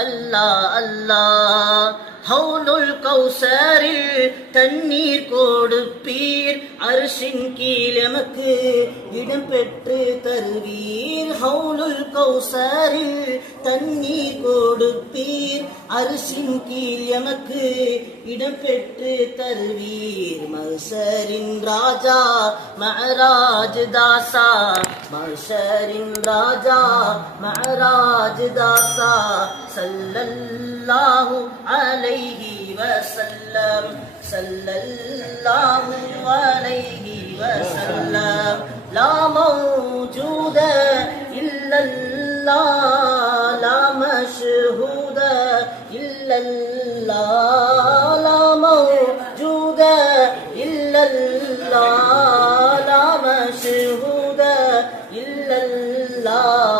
அல்லாஹ் அல்லாஹ். ஹவுலுல் கௌசரில் தண்ணீர் கொடுப்பீர், அர்ஷின் கீழ் எமக்கு இடம் பெற்று தருவீர். ஹவுலுல் கௌசரில் தண்ணீர் கொடுப்பீர், அர்ஷின் கீழ் எமக்கு இடம் பெற்று தருவீர். மஹ்ஷரின் ராஜா மஅராஜ் தாசா, மஹ்ஷரின் ராஜா மஅராஜ் தாசா, ஸல்லல்லாஹு அலைஹி வஸல்லம், ஸல்லல்லாஹு அலைஹி வஸல்லம். லா மௌஜூத இல்லல்லாஹ், லா மஷ்ஹூத இல்லல்லாஹ், லா மௌஜூத இல்லல்லாஹ், லா மஷ்ஹூத இல்லல்லாஹ்.